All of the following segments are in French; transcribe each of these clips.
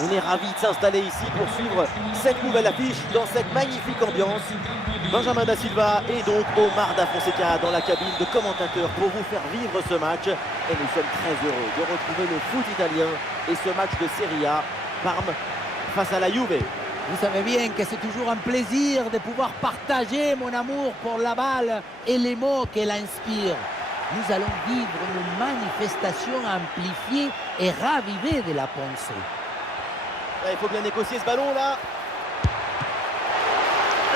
On est ravis de s'installer ici pour suivre cette nouvelle affiche dans cette magnifique ambiance. Benjamin Da Silva et donc Omar Da Fonseca dans la cabine de commentateurs pour vous faire vivre ce match. Et nous sommes très heureux de retrouver le foot italien et ce match de Serie A, Parme face à la Juve. Vous savez bien que c'est toujours un plaisir de pouvoir partager mon amour pour la balle et les mots qu'elle inspire. Nous allons vivre une manifestation amplifiée et ravivée de la pensée. Là, il faut bien négocier ce ballon là.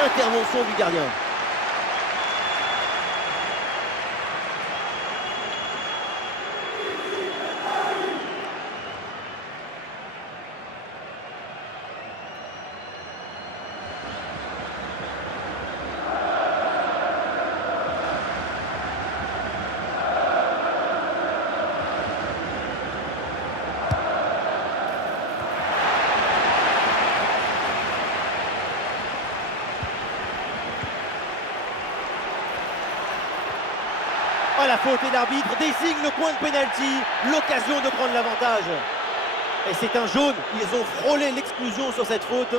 Intervention du gardien. Oh, la faute et l'arbitre désigne le point de pénalty, l'occasion de prendre l'avantage. Et c'est un jaune, ils ont frôlé l'exclusion sur cette faute.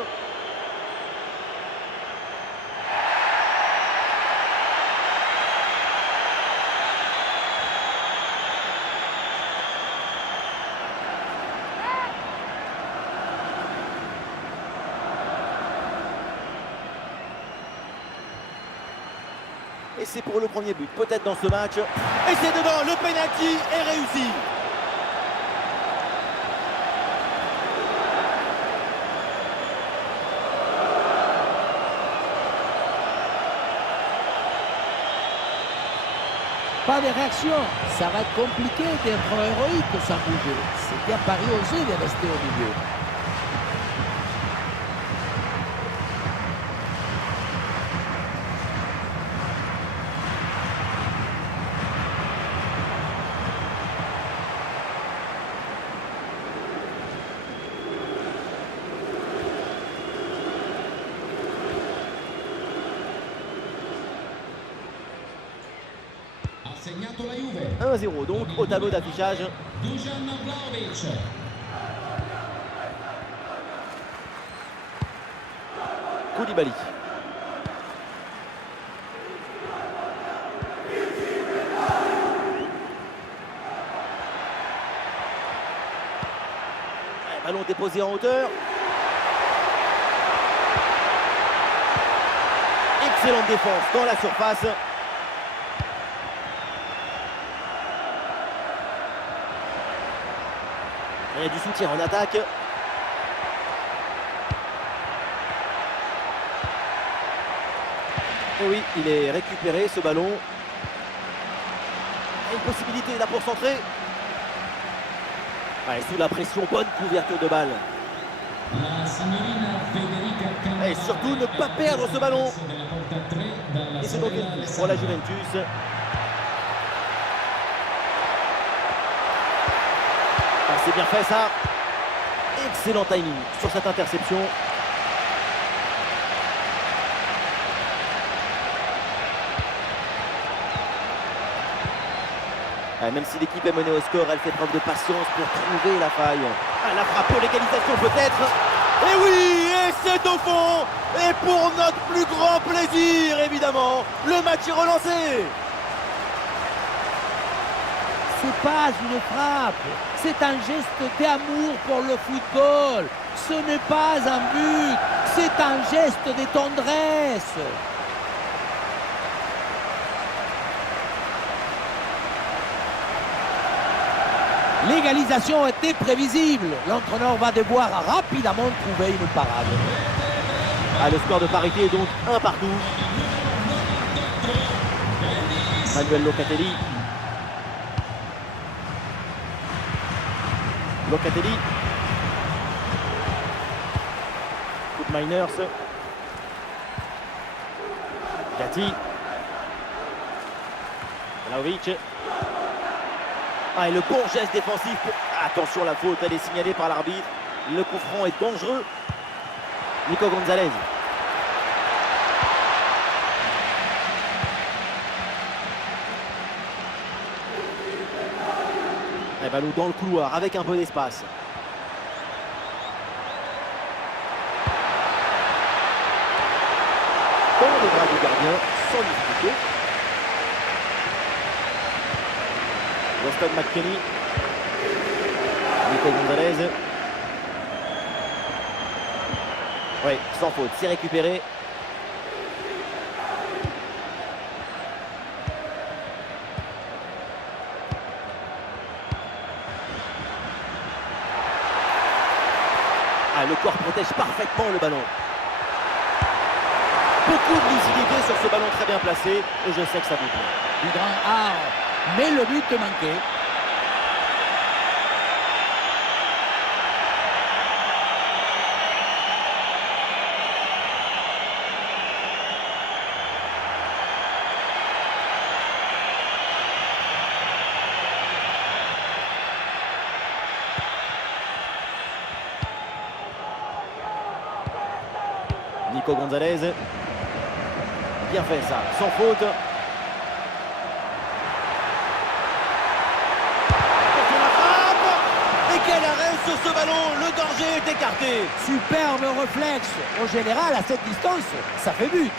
Et c'est pour le premier but, peut-être dans ce match. Et c'est dedans, le penalty est réussi. Pas de réaction, ça va être compliqué d'être héroïque sans bouger. C'était un pari osé de rester au milieu. Segnato la Juve. 1-0 donc au tableau d'affichage. Dusan Vlahovic. Koulibaly. Ballon déposé en hauteur. Excellente défense dans la surface. Il y a du soutien en attaque. Et oui, il est récupéré ce ballon. Il y a une possibilité là pour centrer. Ouais, sous la pression, bonne couverture de balle. La signorina Federica Et surtout ne pas perdre ce ballon. della porta 3 dalla Et c'est donc une sorella touche pour la Alessandra. Juventus. Ah, c'est bien fait ça. Excellent timing sur cette interception. Ah, même si l'équipe est menée au score, elle fait preuve de patience pour trouver la faille. Ah, la frappe pour l'égalisation peut-être. Et oui, et c'est au fond. Et pour notre plus grand plaisir, évidemment, le match est relancé. C'est pas une frappe, c'est un geste d'amour pour le football. Ce n'est pas un but, c'est un geste de tendresse. L'égalisation était prévisible. L'entraîneur va devoir rapidement trouver une parade. Ah, le score de parité est donc 1 partout. Manuel Locatelli. Locatelli. Coup de Miners. Gatti. Vlahovic. Ah, et le bon geste défensif. Attention, la faute, elle est signalée par l'arbitre. Le coup franc est dangereux. Nico Gonzalez. Et ballon dans le couloir avec un peu d'espace. du gardien sans difficulté. Weston McKennie. Nico Gonzalez. Oui, sans faute, c'est récupéré. Ah, le corps protège parfaitement le ballon. Beaucoup de lucidité sur ce ballon très bien placé et je sais que ça vous plaît. Du grand art, mais le but manquait. Nico Gonzalez. Bien fait ça, sans faute. Et quel arrêt sur ce ballon, le danger est écarté. Superbe réflexe. En général, à cette distance, ça fait but.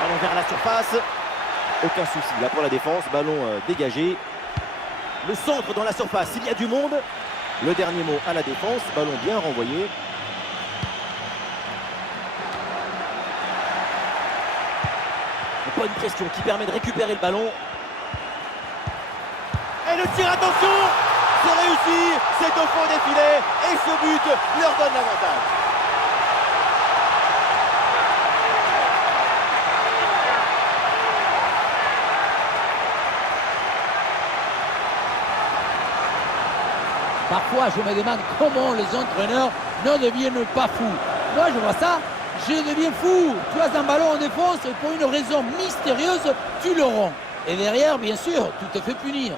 Ballon vers la surface. Aucun souci là pour la défense. Ballon dégagé. Le centre dans la surface, il y a du monde. Le dernier mot à la défense. Ballon bien renvoyé. Bonne pression qui permet de récupérer le ballon. Et le tir, attention! C'est réussi, c'est au fond des filets. Et ce but leur donne l'avantage. Parfois, je me demande comment les entraîneurs ne deviennent pas fous. Moi, je vois ça, je deviens fou. Tu as un ballon en défense et pour une raison mystérieuse, tu le rends. Et derrière, bien sûr, tu te fais punir.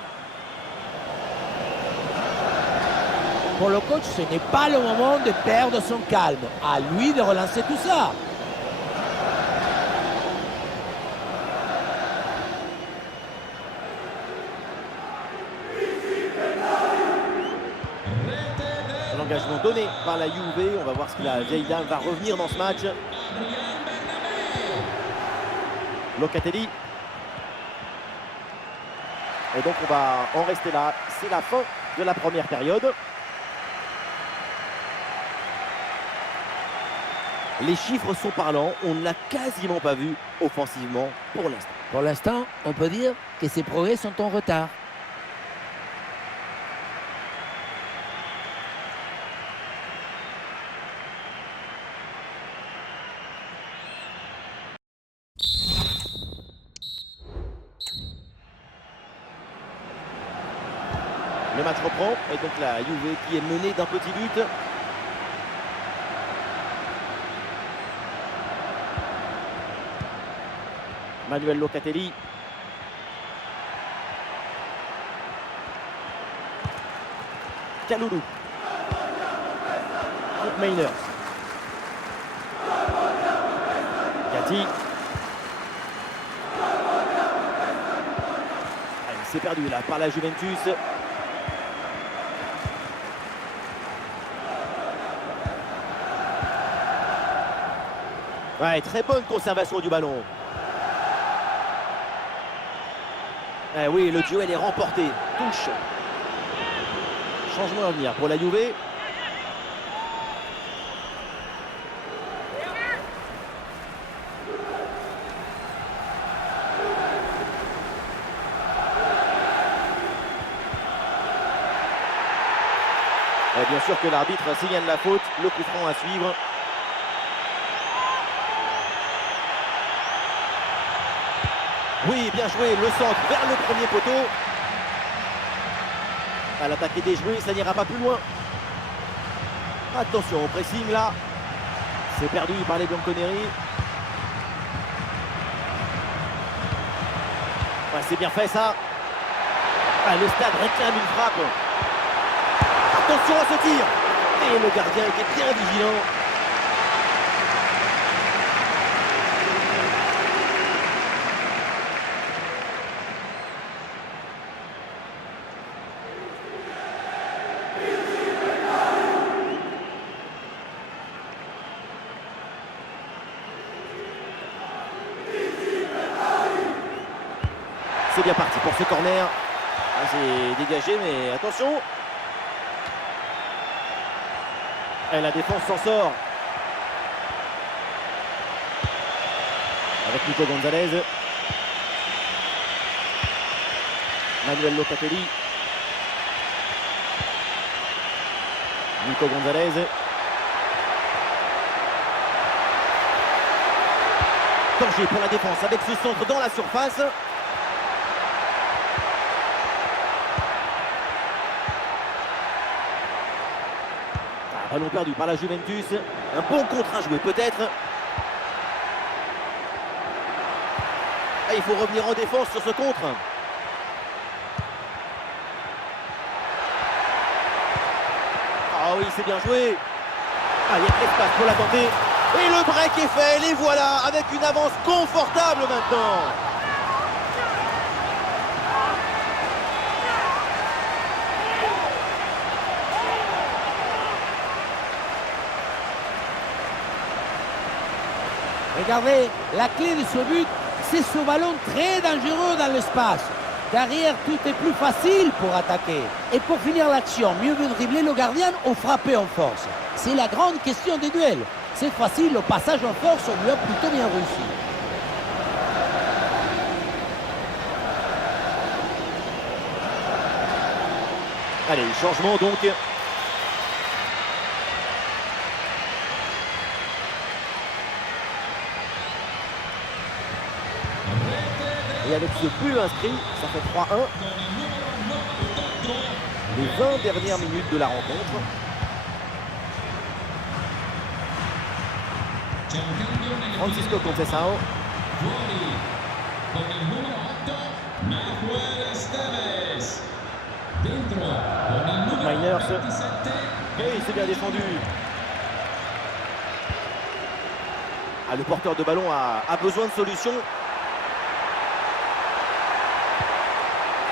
Pour le coach, ce n'est pas le moment de perdre son calme. À lui de relancer tout ça. L'engagement donné par la Juve. On va voir ce que la vieille dame va revenir dans ce match. Locatelli. Et donc on va en rester là. C'est la fin de la première période. Les chiffres sont parlants. On ne l'a quasiment pas vu offensivement pour l'instant. Pour l'instant, on peut dire que ses progrès sont en retard. Le match reprend et donc la Juve qui est menée d'un petit but. Manuel Locatelli. Kalulu. Mainers. Gatti. C'est perdu là par la Juventus. Ouais, très bonne conservation du ballon. Oui, le duel est remporté. Touche. Changement à venir pour la Juve. Et bien sûr que l'arbitre signale la faute. Le coup franc à suivre. Oui, bien joué, le centre vers le premier poteau. À l'attaque est déjouée, ça n'ira pas plus loin. Attention au pressing là. C'est perdu par les Bianconeri. Ouais, c'est bien fait ça. Ah, le stade réclame une frappe. Attention à ce tir. Et le gardien était bien vigilant. bien parti pour ce corner. Ah, c'est dégagé, mais attention. Et la défense s'en sort. Avec Nico Gonzalez. Manuel Locatelli. Nico Gonzalez. Danger pour la défense avec ce centre dans la surface. Ballon perdu par la Juventus. Un bon contre à jouer peut-être. Ah, il faut revenir en défense sur ce contre. Ah oui, c'est bien joué. Ah, il y a de l'espace pour la tenter. Et le break est fait. Les voilà avec une avance confortable maintenant. Regardez, la clé de ce but, c'est ce ballon très dangereux dans l'espace. Derrière, tout est plus facile pour attaquer. Et pour finir l'action, mieux vaut dribbler le gardien ou frapper en force. C'est la grande question des duels. C'est facile, le passage en force, on lui a plutôt bien réussi. Allez, changement donc. Et avec ce but inscrit, ça fait 3-1. Les 20 dernières minutes de la rencontre. Francisco Conceição. Miners. Et il s'est bien défendu. Ah, le porteur de ballon a besoin de solutions.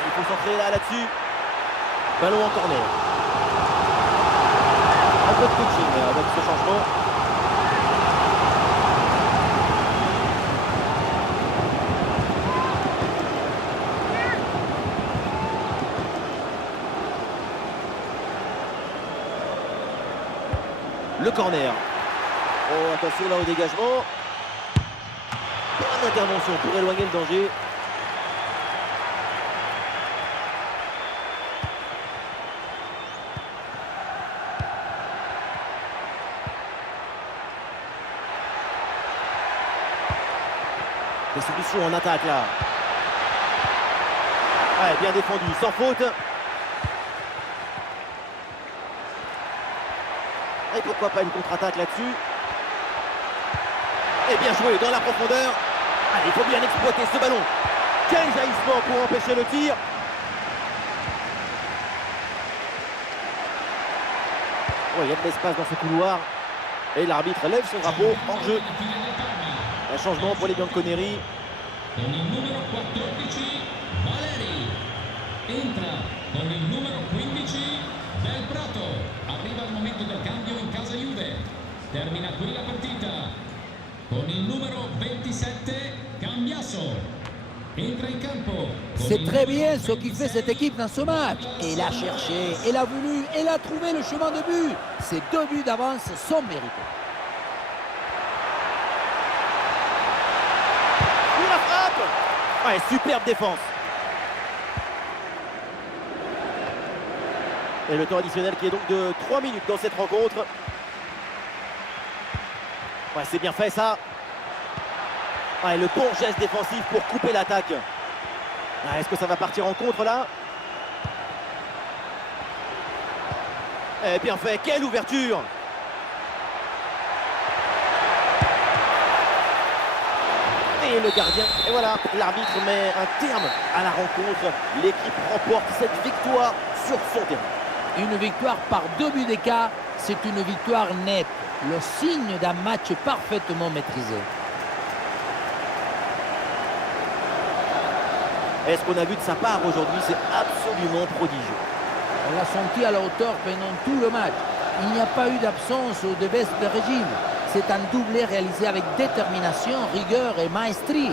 Il faut s'entrer là-dessus. Ballon en corner. Un peu de coaching avec ce changement. Le corner. Oh, attention là au dégagement. Bonne intervention pour éloigner le danger. Des solutions en attaque là. Ouais, bien défendu, sans faute. Et pourquoi pas une contre-attaque là-dessus. Et bien joué dans la profondeur. Allez, il faut bien exploiter ce ballon. Quel jaillissement pour empêcher le tir. Oh, il y a de l'espace dans ce couloir. Et l'arbitre lève son drapeau hors jeu. Un changement pour les bianconeri. Con il numero 14 Valeri entra con il numero 15 Del Prato. Arriva il momento del cambio in casa Juve. Termina qui la partita con il numero 27 Cambiaso. Entra in campo. C'est très bien ce qui fait cette équipe dans ce match. Elle a cherché, elle a voulu, elle a trouvé le chemin de but. Ces 2 buts d'avance sont mérités. Ouais, superbe défense. Et le temps additionnel qui est donc de 3 minutes dans cette rencontre. Ouais, c'est bien fait ça. Ouais, le bon geste défensif pour couper l'attaque. Ouais, est-ce que ça va partir en contre là? Eh, bien fait, quelle ouverture! Et le gardien, et voilà, l'arbitre met un terme à la rencontre. L'équipe remporte cette victoire sur son terrain. Une victoire par 2 buts d'écart, c'est une victoire nette, le signe d'un match parfaitement maîtrisé. Et ce qu'on a vu de sa part aujourd'hui, c'est absolument prodigieux. On l'a senti à la hauteur pendant tout le match. Il n'y a pas eu d'absence ou de baisse de régime. C'est un doublé réalisé avec détermination, rigueur et maestria.